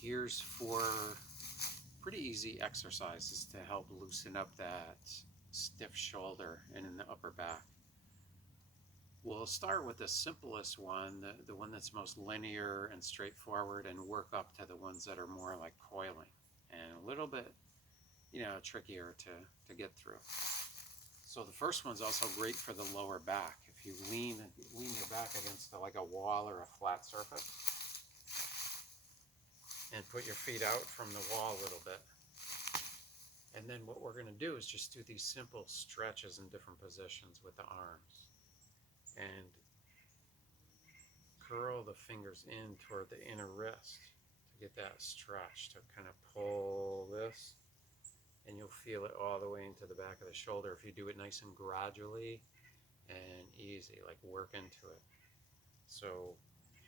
Here's 4 pretty easy exercises to help loosen up that stiff shoulder and in the upper back. We'll start with the simplest one, the one that's most linear and straightforward, and work up to the ones that are more like coiling and a little bit, trickier to get through. So the first one's also great for the lower back. If you lean your back against like a wall or a flat surface, and put your feet out from the wall a little bit. And then what we're going to do is just do these simple stretches in different positions with the arms. And curl the fingers in toward the inner wrist to get that stretch, to kind of pull this. And you'll feel it all the way into the back of the shoulder if you do it nice and gradually and easy, like work into it. So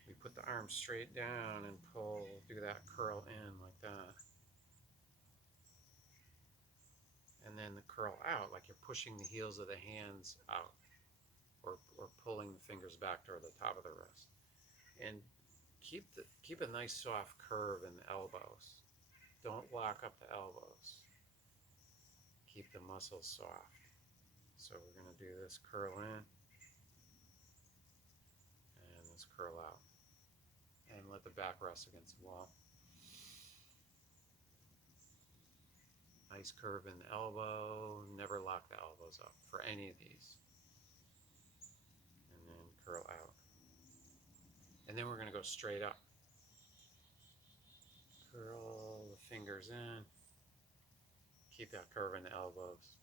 we put the arms straight down and pull, do that curl in like that. And then the curl out, like you're pushing the heels of the hands out, or pulling the fingers back toward the top of the wrist. And keep a nice soft curve in the elbows. Don't lock up the elbows. Keep the muscles soft. So we're going to do this curl in and this curl out. And let the back rest against the wall. Nice curve in the elbow. Never lock the elbows up for any of these. And then curl out. And then we're going to go straight up. Curl the fingers in. Keep that curve in the elbows.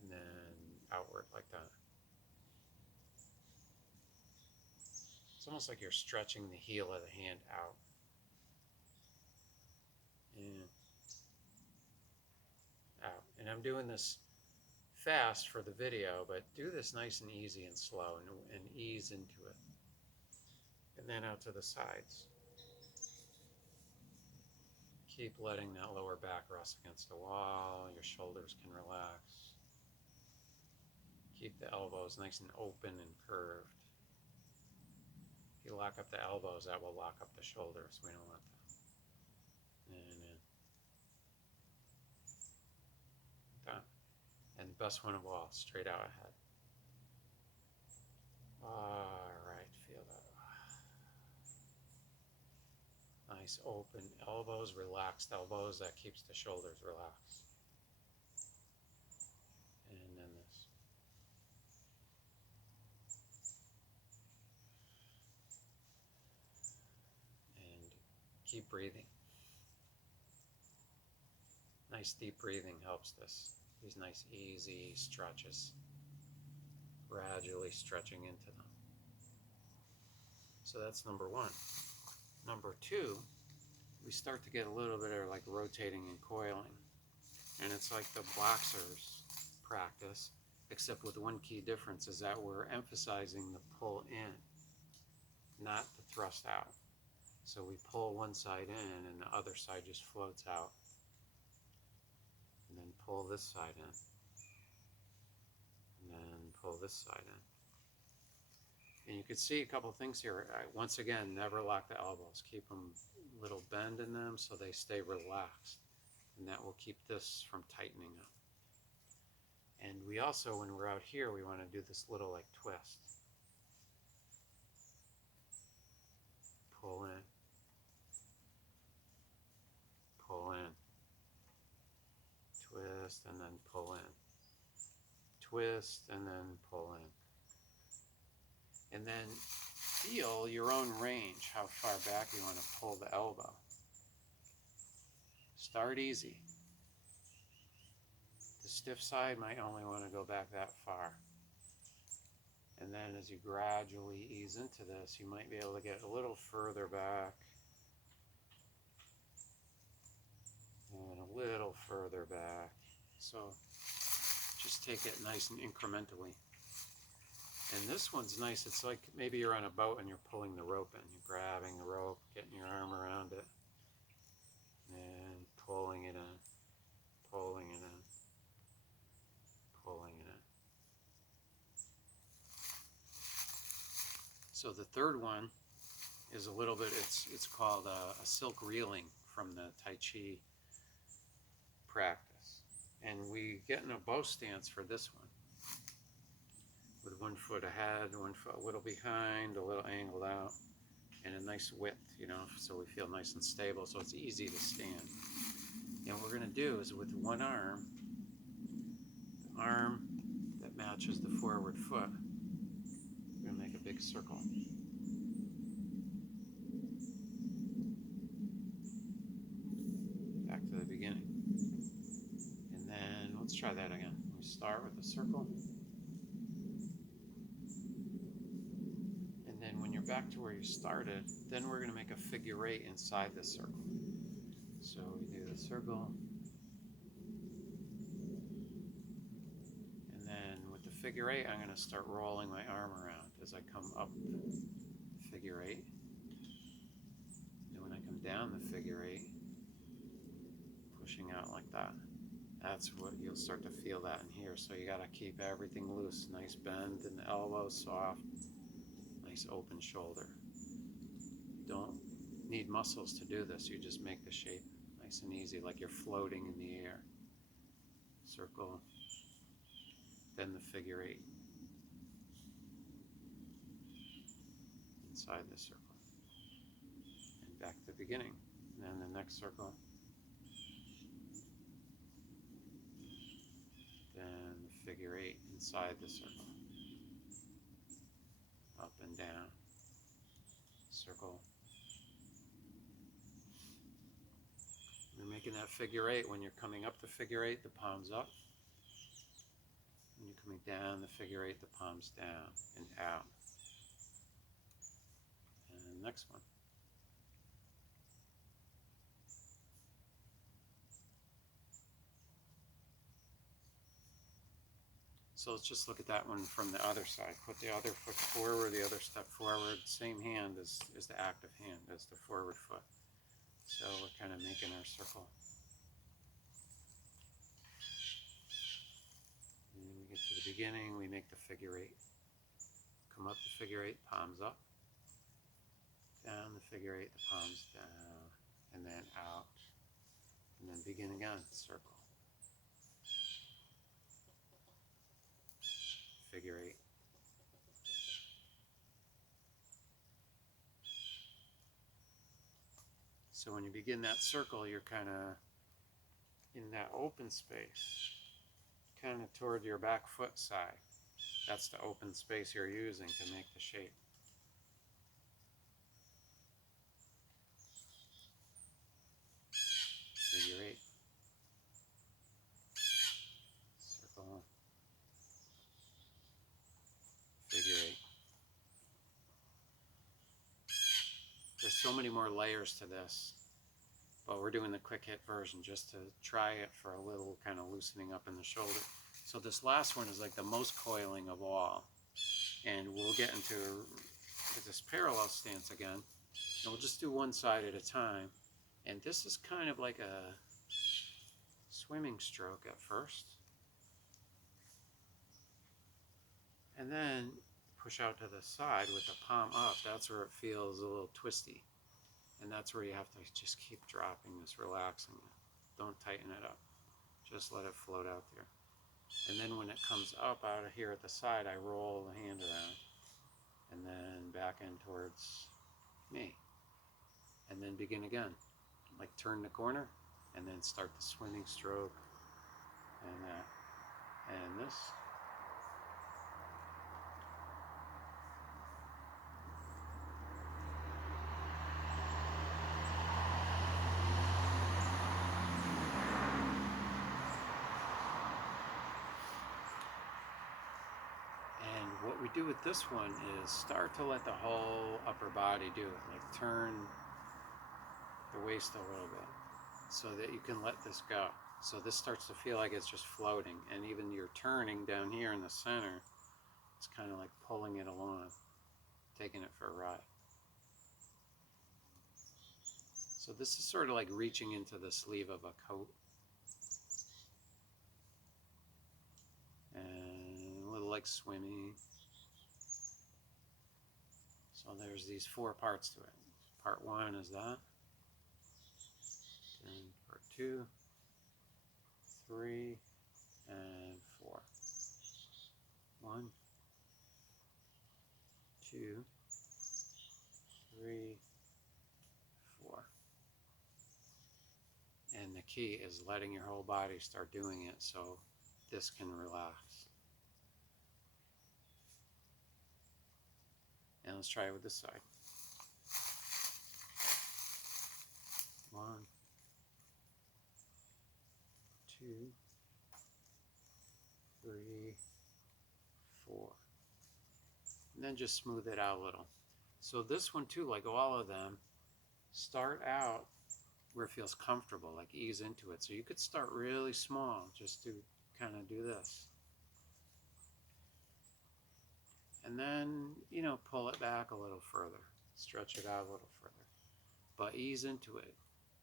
And then outward like that. It's almost like you're stretching the heel of the hand out. And out. And I'm doing this fast for the video, but do this nice and easy and slow, and ease into it. And then out to the sides. Keep letting that lower back rest against the wall. Your shoulders can relax. Keep the elbows nice and open and curved. If you lock up the elbows, that will lock up the shoulders. We don't want that. And the best one of all, straight out ahead. All right, feel that. Nice open elbows, relaxed elbows. That keeps the shoulders relaxed. And then this. And keep breathing. Nice deep breathing helps this. These nice easy stretches. Gradually stretching into them. So that's number 1. Number 2, we start to get a little bit of like rotating and coiling. And it's like the boxer's practice, except with one key difference is that we're emphasizing the pull in, not the thrust out. So we pull one side in and the other side just floats out. And then pull this side in. And then pull this side in. And you can see a couple things here. Once again, never lock the elbows. Keep them a little bend in them so they stay relaxed. And that will keep this from tightening up. And we also, when we're out here, we want to do this little like twist. Pull in. Pull in. Twist and then pull in. Twist and then pull in. And then feel your own range, how far back you want to pull the elbow. Start easy. The stiff side might only want to go back that far. And then as you gradually ease into this, you might be able to get a little further back. And a little further back. So just take it nice and incrementally. And this one's nice. It's like maybe you're on a boat and you're pulling the rope in. You're grabbing the rope, getting your arm around it, and pulling it in, pulling it in, pulling it in. So the third one is a little bit, it's called a silk reeling from the Tai Chi practice. And we get in a bow stance for this one, with one foot ahead, one foot a little behind, a little angled out, and a nice width, so we feel nice and stable, so it's easy to stand. And what we're going to do is with one arm, the arm that matches the forward foot, we're going to make a big circle. Back to the beginning. And then let's try that again. We start with a circle. And then when you're back to where you started, then we're going to make a figure eight inside the circle. So we do the circle. And then with the figure eight, I'm going to start rolling my arm around as I come up the figure eight. And when I come down the figure eight, pushing out like that. That's what you'll start to feel that in here. So you got to keep everything loose. Nice bend in the elbow, soft. Nice open shoulder. You don't need muscles to do this. You just make the shape nice and easy, like you're floating in the air. Circle, then the figure eight inside the circle, and back to the beginning, and then the next circle, then the figure eight inside the circle, up and down, circle. You're making that figure eight. When you're coming up the figure eight, the palms up. When you're coming down the figure eight, the palms down and out. And the next one. So let's just look at that one from the other side. Put the other foot forward, the other step forward. Same hand as the active hand, as the forward foot. So we're kind of making our circle. And then we get to the beginning, we make the figure eight. Come up the figure eight, palms up. Down the figure eight, the palms down. And then out. And then begin again, circle. Figure eight. So when you begin that circle, you're kind of in that open space, kind of toward your back foot side. That's the open space you're using to make the shape. Figure eight. Circle. Figure eight. There's so many more layers to this, but we're doing the quick hit version just to try it for a little kind of loosening up in the shoulder. So this last one is like the most coiling of all, and we'll get into this parallel stance again, and we'll just do one side at a time. And this is kind of like a swimming stroke at first, and then push out to the side with the palm up. That's where it feels a little twisty. And that's where you have to just keep dropping this, relaxing it. Don't tighten it up. Just let it float out there. And then when it comes up out of here at the side, I roll the hand around. And then back in towards me. And then begin again. Like turn the corner, and then start the swimming stroke. And that. And this. What we do with this one is start to let the whole upper body do it, like turn the waist a little bit so that you can let this go. So this starts to feel like it's just floating, and even you're turning down here in the center, it's kind of like pulling it along, taking it for a ride. So this is sort of like reaching into the sleeve of a coat. And a little like swimming. So there's these four parts to it. part 1 is that. And part 2, 3, and 4. 1, 2, 3, 4. And the key is letting your whole body start doing it so this can relax. And let's try it with this side. 1, 2, 3, 4. And then just smooth it out a little. So this one too, like all of them, start out where it feels comfortable, like ease into it. So you could start really small, just to kind of do this. And then, pull it back a little further, stretch it out a little further, but ease into it.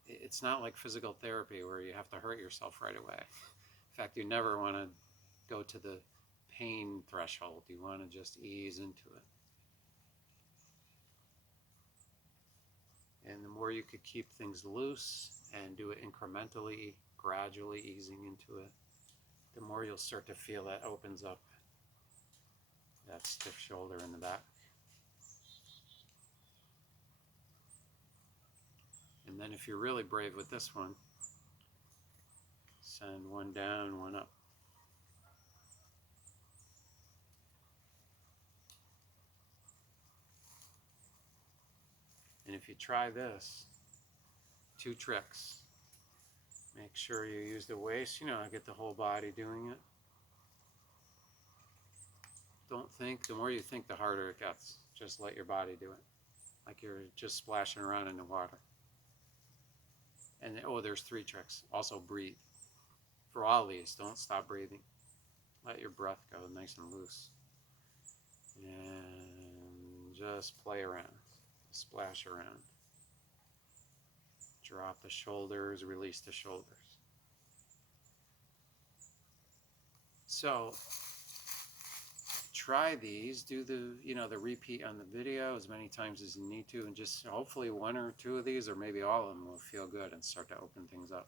It's not like physical therapy where you have to hurt yourself right away. In fact, you never want to go to the pain threshold. You want to just ease into it. And the more you could keep things loose and do it incrementally, gradually easing into it, the more you'll start to feel that opens up that stiff shoulder in the back. And then if you're really brave with this one, send one down, one up. And if you try this, 2 tricks. Make sure you use the waist, get the whole body doing it. Don't think, the more you think, the harder it gets. Just let your body do it. Like you're just splashing around in the water. And there's 3 tricks. Also breathe. For all these, don't stop breathing. Let your breath go nice and loose. And just play around. Splash around. Drop the shoulders, release the shoulders. So try these, do the repeat on the video as many times as you need to, and just hopefully 1 or 2 of these, or maybe all of them, will feel good and start to open things up.